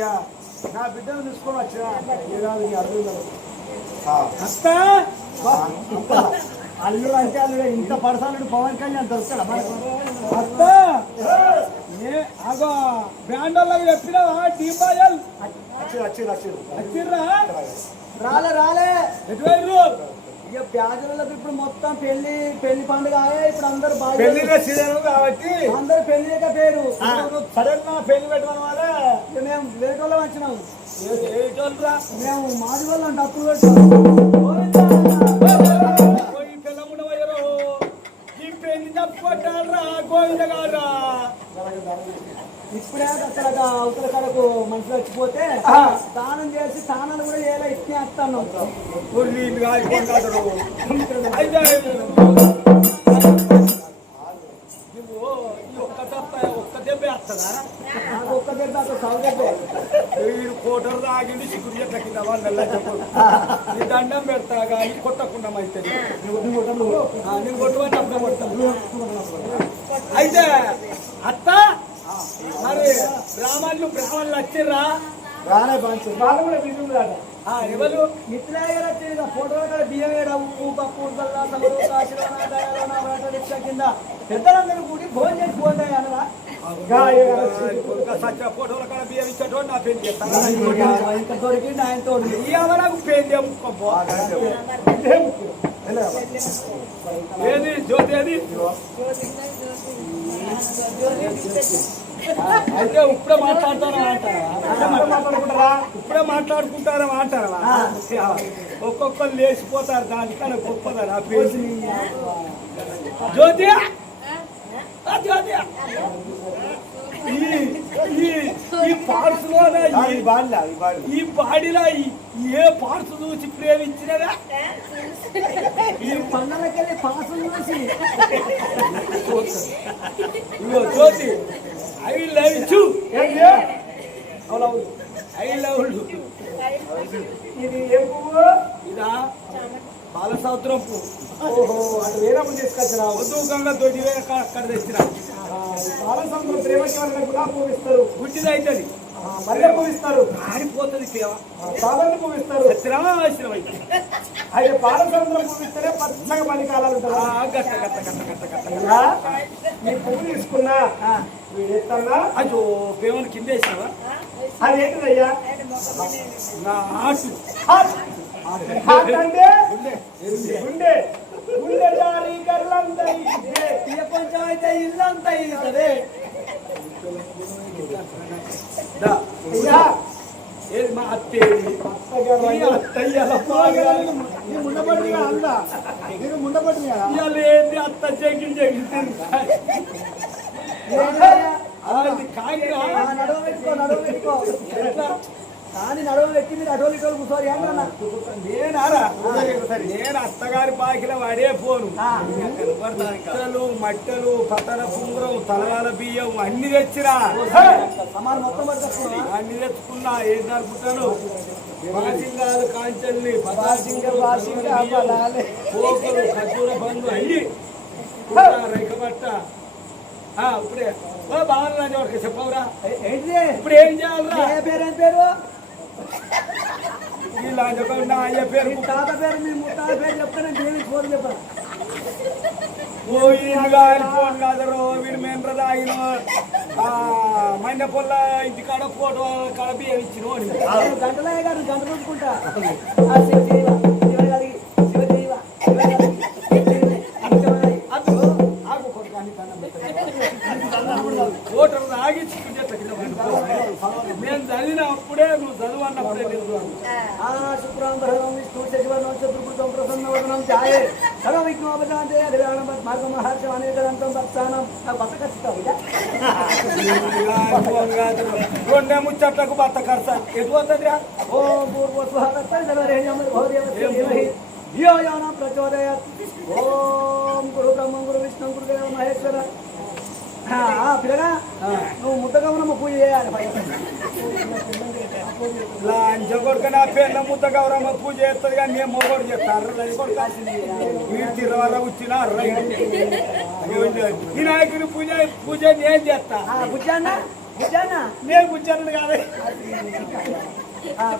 నా బిడ్డను తీసుకొని వచ్చిన అత్త అల్లుడు అంటే అల్లుడు ఇంత పడసాలుడు పవన్ కళ్యాణ్ దొరుకుతాడా అత్త అగో బ్యాండ్ వాళ్ళకి చెప్పినావా డీపాయల్ వచ్చిర్రా రాలే ఎటువైరు ఇక బ్యాజులకు ఇప్పుడు మొత్తం పెళ్లి పండుగ ఇప్పుడు అందరు పెళ్లి సీజన్ కాబట్టి అందరు పెళ్లిక పేరు సడన్ గా పెళ్లి పెట్టడం వల్ల మేము లేట్ వాళ్ళం వచ్చినాము మేము మాది వాళ్ళం డబ్బులు పెట్టాము ఈ పెళ్లి చెప్పుకోటారా గోవింద గారా ఇప్పుడే అక్కడ అవతల కడకు మనుషులు వచ్చిపోతే స్నానం చేసి స్నానాలు కూడా ఎలా ఇచ్చి వేస్తాను ఒక్క దెబ్బ వేస్తుందా నాకు ఒక్క దెబ్బ సౌ దెబ్బ వీడు కోటరు తాగిండి చిక్కుడు చెట్ల కింద వాళ్ళు నెల చెప్పదు నీ దండం పెడతా కానీ కొట్టకుండా అయితే నేను కొట్టమని అప్పుడే కొడతాను అయితే అత్త మరి బ్రాహ్మణులు వచ్చిర్రా రానే పంచారు వాళ్ళు కూడా బిజీ ఉన్నాడు ఎవరు మిత్రయ్య గారు వచ్చింది ఫోటో బియ్యం వేడ ఉప్పు పప్పు రిక్షా కింద పెద్దలందరూ కూడి భోజనం చేసి పోతాయి అనరా ఫోటోల కాడ బియ్యం ఇచ్చేటో నా పెళ్లి చేస్తాను ఇంత దొరికింది ఆయనతో నాకు పెళ్లి ఏది జ్యోతి ఏది అయితే ఇప్పుడే మాట్లాడుకుంటారా అంటారా ఒక్కొక్కరు లేచిపోతారు దానికన్నా గొప్పదా పేరు జ్యోతి ఈ పార్ట్స్ లోనే ఈ బాడీలో ఏ పార్ట్స్ చూసి ప్రేమించినరా ఈ పండుగకెళ్ళి పార్ట్స్ చూసి Jyothi I love you I love you ఇది ఏ పువ్వు ఇదా బాల సంవత్సరం పువ్వు ఓహో అటు వేరే పువ్వు తీసుకొచ్చినా ఉద్యోగంగా దొడ్డి అక్కడ తెచ్చినా బాల సంవత్సరం ప్రేమకి వాళ్ళకి గులాబీ పువ్వు ఇస్తారు గుడ్డిది అవుతుంది మల్లె పువ్వు ఇస్తారు ఆడిపోతుంది సాధారణ పువ్వు ఇస్తారు అయితే బాల సంవత్సరం పువ్వు ఇస్తేనే పచ్చగా పని కాలాలు ఉంటారు మీ పువ్వు తీసుకున్నా అయ్యో పేమని కింద వేసినావా అది ఏంటిదయ్యా నా ఆశ అంటే గుండె గుండె జారీ కర్లంతా కొంచెం అయితే ఇల్లంతా ఇదే ఏది మా అత్తయ్య ముండపడిగా అందా నేను ముండపడిగా ఏంటి అత్త చెగిల్ చెగిల్ కానీ నడవలు ఎక్కి మీరు అటోలు ఇటోలు కూర్చోరు నేను అత్తగారి బాకిల వాడే పోను మట్టలు పతన పుంగురం తలవాల బియ్యం అన్ని తెచ్చిరా మొత్తం అన్ని తెచ్చుకున్నా ఏం నడుపుతాను బాసింగాలు కాంచల్ని పోకలు ఖర్జూర బంధు అన్ని రైకబట్ట ఇప్పుడే బాగా చెప్పవురా ఇప్పుడు ఏం చేయాలరా పేరేం పేరు నా అయ్య పేరు తాత పేరు మీ ముత్తాత పేరు చెప్తాను దేనికి ఫోన్ చెప్పారు ఫోన్ కాదరో వీడు మేంద్ర తాగిన మైండ పొల్ల ఇంటి కాడ ఫోటో కాడ బియ్యం ఇచ్చిన గంటలే గారు గంట కొట్టుకుంటా ఓటర్ రాగి నేను చదివిన అప్పుడే నువ్వు చదువు అన్నప్పుడే శుక్రం విష్ణు శశివర్ణం చతుర్భుజం ప్రసన్నవదనం ఛాయే సర్వ విఘ్నోపశాంతే మార్గం మహర్షం అనేకదంతం భక్తానం నాకు బత్త ఖర్చుతావు రెండు ముచ్చట్లకు బత్త ఖర్చు ఎటు వస్తుందిరా ఓం పూర్వస్వాహ ప్రచోదయ ఓం గురు బ్రహ్మం గురు విష్ణు గురుదేవ మహేశ్వర పిల్లగా నువ్వు ముద్దగౌరమ్మ పూజ చేయాలి కొడుకు నా పేర్ల ముద్దగౌరమ్మ పూజ చేస్తుంది కానీ నేను మొగోడు చేస్తాను వీడి తిరవాల వచ్చిన ఈ నాయకుడి పూజ నేను చేస్తా పూజ బుజ్జానా నేను బుజ్జాను కాదు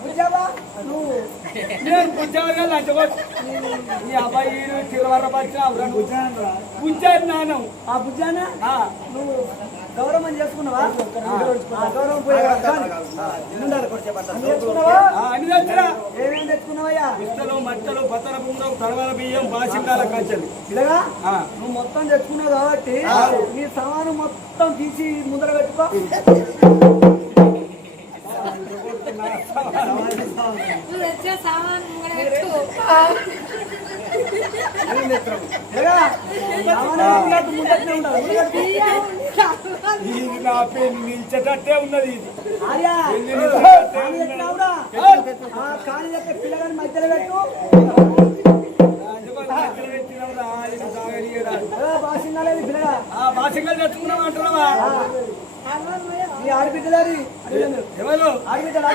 బుజ్జావా నువ్వు నేను బుజ్జాగా లంచగొట్టు ఈ అబ్బాయి తిరువర పచ్చిన బుజ్జాను నానం ఆ బుజ్జానా నువ్వు గౌరవం చేసుకున్నావా గౌరవం అన్ని తెచ్చినా ఏమేమి తెచ్చుకున్నావయ్యా ఇస్తలు మట్టలు పతర బుండం తరవల బియ్యం బాసింగాల కంచెలు ఇలాగా నువ్వు మొత్తం తెచ్చుకున్నావు కాబట్టి నీ సామాను మొత్తం తీసి ముందర పెట్టుకో ఇది నా పెళ్లి నిలిచేటట్టే ఉన్నది పిల్లగాని మధ్యలో పెట్టు బాసింగాలేదు పిల్లగా బాసింగా తెచ్చుకున్నావా అంటున్నావా నీ ఆడబిడ్డలారి ఎవరు ఆడబిడ్డలు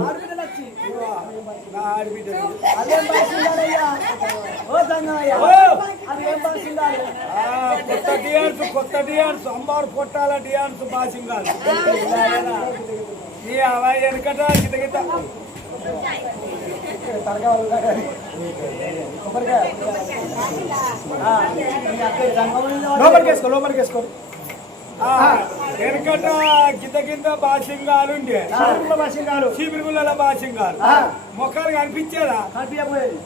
ఆడబిడ్డలు వచ్చి నా ఆడబిడ్డ అదేం బాసింగాలయ్యా ఓ సంగమయ్యా అదేం బాసింగాలు కొత్త డియాన్స్ అంబారు కొట్టాల డియాన్స్ బాసింగాలు ఈ అలా వెనకట గిత గిత లోపలికేసుకో లోపలికేసుకో వెనకట గిత కింద బాసింగాలు ఉండే చీపిరిగుళ్ళ బాసింగాలు మొక్కలు కనిపించేదా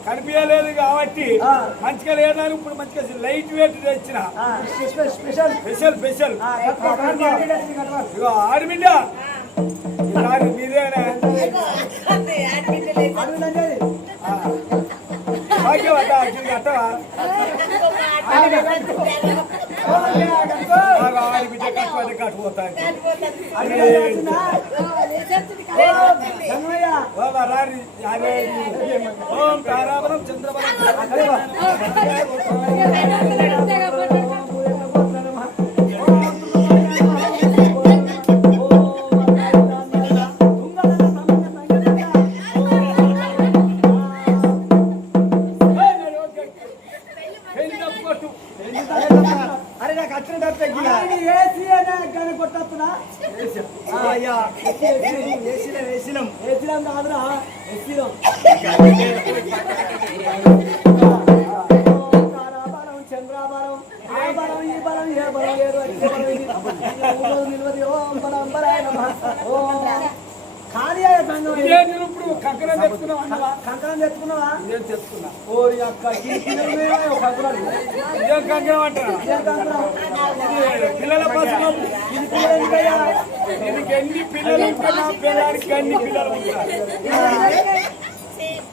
కనిపించలేదు కాబట్టి మంచిగా లేదని ఇప్పుడు మంచిగా లైట్ వెయిట్ తెచ్చిన స్పెషల్ స్పెషల్ ఆడబిడ్డ మీరేనా కట్టవా ఆడబిడ్డ కట్టుబడి కట్టుపోతాయి ఓం తారాబలం చంద్రబలం చంద్రాబలం ఆ బలం ఈ బలం ఏ బలం లేదు కానీ ఇప్పుడు కంకణం తెచ్చుకున్నావా కంకణం తెచ్చుకున్నావా నేను తెచ్చుకున్నా ఓరి అక్క కంకణం అంటారా పిల్లల పసుపు దీనికి ఎన్ని పిల్లలు ఉంటే నా పిల్లలకి అన్ని పిల్లలు ఉంటారు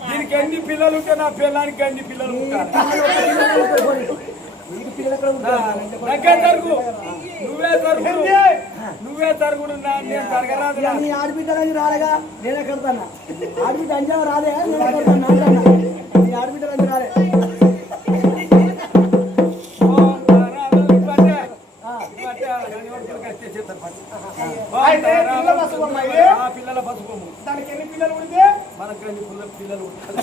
దీనికి ఎన్ని పిల్లలు ఉంటే నా పిల్లలకి అన్ని పిల్లలు ఉంటారు నువ్వే తరుగుడు నేను తరగరాదు నీ ఆడబిడ్డలని రాలేగా నేనే కడతాను ఆడబిడ్డ అంజామ రాలే నేనే కడతాను నీ ఆడబిడ్డలని రాలే పిల్లల పసుపు దానికి ఎన్ని పిల్లలు ఉంటే మనకు ఎన్ని పిల్లలు ఉంటారు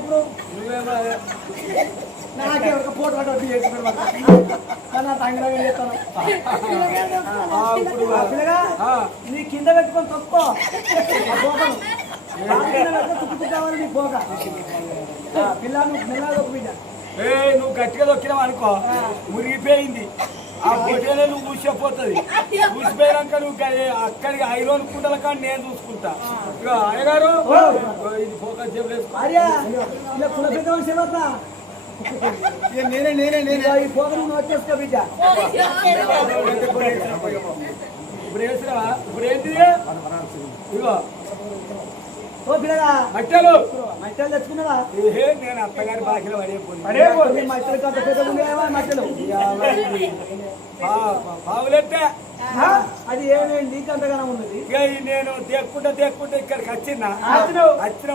ఇప్పుడు నాకే ఒక ఫోటో నీ కింద పెట్టుకొని తక్కువ తుక్కు కావాలి నీ పోక పిల్లలు మెల్లగా ఒక బిడ్డ నువ్వు గట్టిగా దొక్కినావు అనుకో మురిగిపోయింది ఆ పొట్టేలో నువ్వు ఊసిపోతుంది ఊసిపోయాక నువ్వు అక్కడికి ఐరోన్ కుండల కానీ నేను చూసుకుంటా ఇక అయ్యగారు ఇది ఫోకస్ నేనే ఈ పోక నువ్వు వచ్చేసుకో బిడ్డ ఇప్పుడు వేసినావా ఇప్పుడు ఏంటిది ఇగో ఓ పిల్లగా మట్టెలు తెచ్చుకున్నావా నేను అత్తగారి బాకిలో పడే మట్టెలు కంత పెద్ద ఉండేవా మట్టెలు పావులెట్టే అది ఏమేమి నీకంతగానే ఉన్నది. ఇక నేను దేక్కుంటే ఇక్కడికి వచ్చిన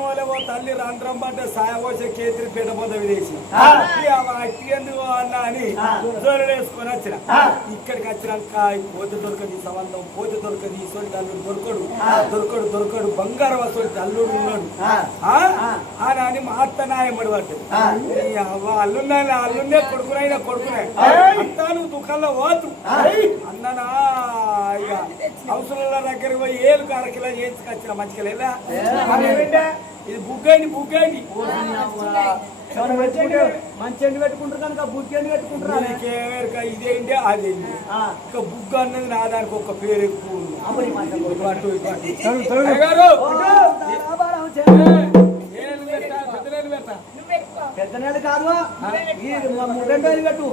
వాళ్ళే ఓ తల్లి రంధ్రం పడ్డ సాయపోసే కేతిరి పీట పొంద విదేశి అట్టి ఎందుకు అన్నా అని జోలు వేసుకొని వచ్చిన. ఇక్కడికి వచ్చినాక పోతే దొరకది సంబంధం, పోతే దొరకది ఇసోటి అల్లుడు దొరకడు బంగారం అసోటి అల్లుడు ఉన్నాడు అని మా అత్త నాయమ్మడి పట్టు అల్లున్నే కొడుకునే అంతా నువ్వు దుఃఖంలో పోతు అన్ననా. ఇక అవసరాల దగ్గరికి పోయి ఏలు కారకిలా చేసుకొచ్చిన మంచిగా ఇది బుగ్గని మంచి ఎండు పెట్టుకుంటారు కనుక బుగ్గి ఎండు పెట్టుకుంటారు. ఇదేంటి అదేంటి ఇంకా బుగ్గ అన్నది నా దానికి ఒక పేరు ఎక్కువ. పెద్ద నెల కాదు 2 వేలు పెట్టు.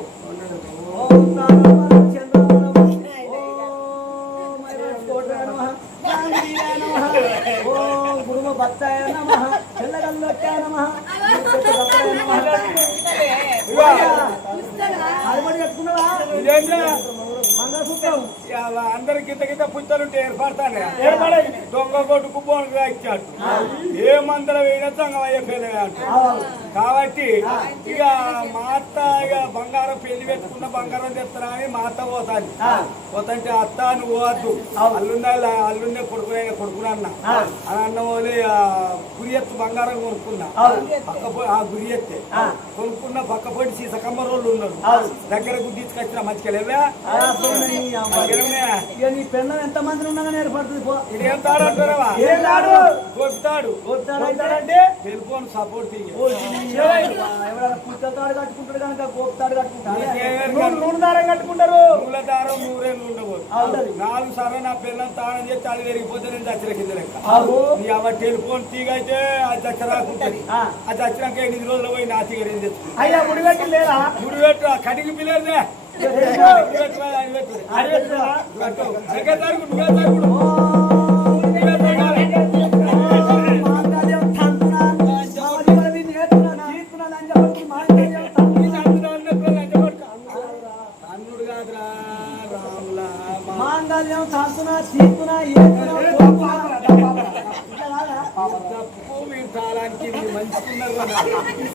గురుమ భక్తాయ నమః చెల్లగల్లొట్టాయ నమః మంగళసూత్రం అందరికి కింద పుస్తలుంటే ఏర్పడతానే దొంగ కొట్టుకు బోన్గా ఇచ్చాడు. ఏ మందరం వేయినా సంగం అయ్యే కాబట్టి ఇక మా అత్త ఇక బంగారం పెళ్లి పెట్టుకున్న బంగారం తెస్తానా అని మా అత్త పోతాంటే అత్త నువ్వు పోవద్దు అల్లున్నే కొడుకున్నా అని అన్న వాళ్ళే గురి ఎత్తు బంగారం కొనుక్కున్నా. ఆ గురి ఎత్తే కొనుక్కున్న పక్క పొడి సీసకమ్మ రోళ్ళు ఉన్నారు దగ్గర గుద్దించుకొచ్చిన మంచిగా లేవా. నీ పెళ్ళం ఎంత మంది ఉండగానే ఏర్పడుతుంది. ఇదేం తాడు అంటారా గోపుతాడు టెలిఫోన్ సపోర్ట్ ఎవరైనా పుట్ట తాడు కట్టుకుంటాడు కనుక గోపుతాడు కట్టుకుంటారు. నూనె దారం కట్టుకుంటారు. నూనె దారం 100 ఉండబోదు 4 సార్లు నా పిల్లలు తాళం చేసి అది పెరిగిపోతే నేను దచ్చర కింద లెక్క. టెలిఫోన్ తీగ అయితే అది దచ్చ రాకుంటది. అది దచ్చినాక 8 రోజులు పోయి నా తీగ ఏం తెచ్చు అయ్యా ముడిపెట్టు లేదా ముడిపెట్టు కడిగి పిల్లలే మాంగళ్యం తాంతున్నా తీస్తున్నా మీరు తాళానికి మంచుకున్నారు.